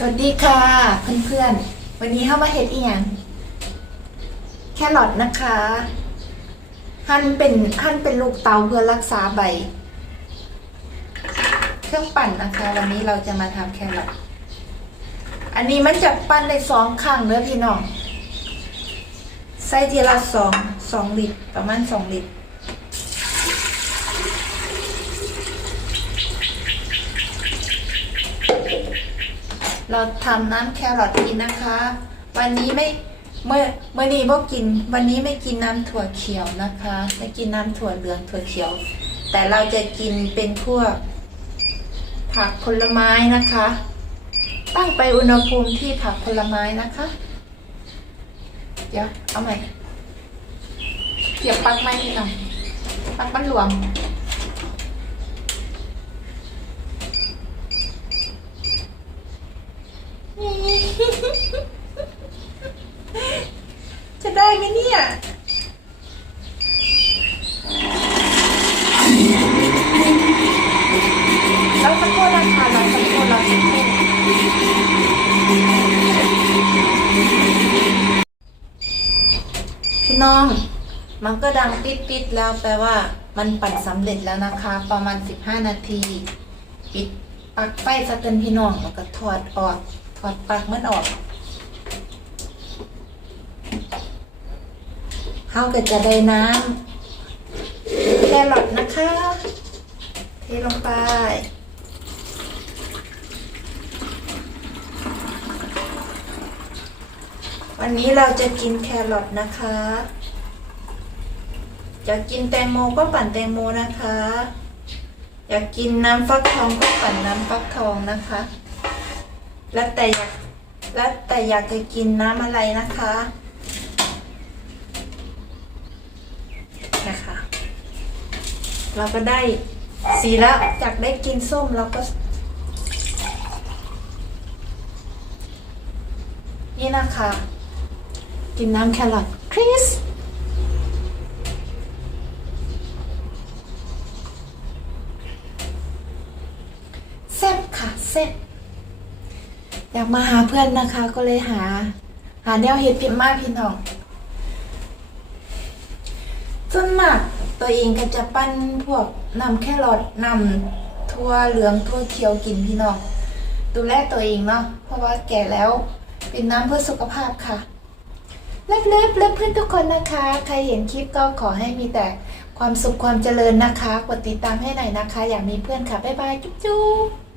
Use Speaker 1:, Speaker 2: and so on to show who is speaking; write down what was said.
Speaker 1: สวัสดีค่ะเพื่อนๆ วันนี้เข้ามาเฮ็ดอีหยังแครอทนะคะ หั่นเป็นหั่นเป็นลูกเตาเพื่อรักษาใบ เครื่องปั่นนะคะ วันนี้เราจะมาทำแครอทอันนี้มันจะปั้นได้สองครั้งเด้อพี่น้อง ใส่ทีละสองสองลิตรประมาณสองลิตร เราทำน้ำแครอทกินนะคะ วันนี้ไม่เมื่อเมื่อนี้บ่กิน วันนี้ไม่กินน้ำถั่วเขียวนะคะไม่กินน้ำถั่วเหลืองถั่วเขียว แต่เราจะกินเป็นพวก ผักผลไม้นะคะ ตั้งไปอุณหภูมิที่ผักผลไม้นะคะ เดี๋ยวเอาใหม่เสียบปักไหมพี่น้องปักมันหลวม จะได้ไหม เนี่ยเราสักครู่นะคะเราสักครู่เราสักครู่พี่น้อง มันก็ดังปิดปิดแล้วแปลว่า มันปั่นสำเร็จแล้วนะคะ ประมาณ 15 นาที ปิดปลั๊กไฟสะเตือนพี่น้องแล้วก็ถอดออกถอดปลั๊กมันออก เขาก็จะได้น้ำแครอทนะคะ เทลงไปวันนี้เราจะกินแครอทนะคะ อยากกินแตงโมก็ปั่นแตงโมนะคะ อยากกินน้ำฟักทองก็ปั่นน้ำฟักทองนะคะ แล้วแต่อยากแล้วแต่อยากจะกินน้ำอะไรนะคะนะคะ เราก็ได้สีแล้วจากได้กินส้มเราก็ นี่นะคะ กินน้ำแครอทคริสแซ่บค่ะแซ่บอยากมาหาเพื่อนนะคะก็เลยหา หาแนวเห็ดพิมพ์มาพี่น้องส่วนมาก ตัวเองก็จะปั้นพวกนำแครอทนำทั่วเหลืองทั่วเขียวกินพี่น้องดูแลตัวเองเนาะเพราะว่าแก่แล้วเป็นน้ำเพื่อสุขภาพค่ะเล็บเล็บเล็บเพื่อนทุกคนนะคะ ใครเห็นคลิปก็ขอให้มีแต่ความสุขความเจริญนะคะ กดติดตามให้หน่อยนะคะ อยากมีเพื่อนค่ะ บ๊ายบาย จุ๊บ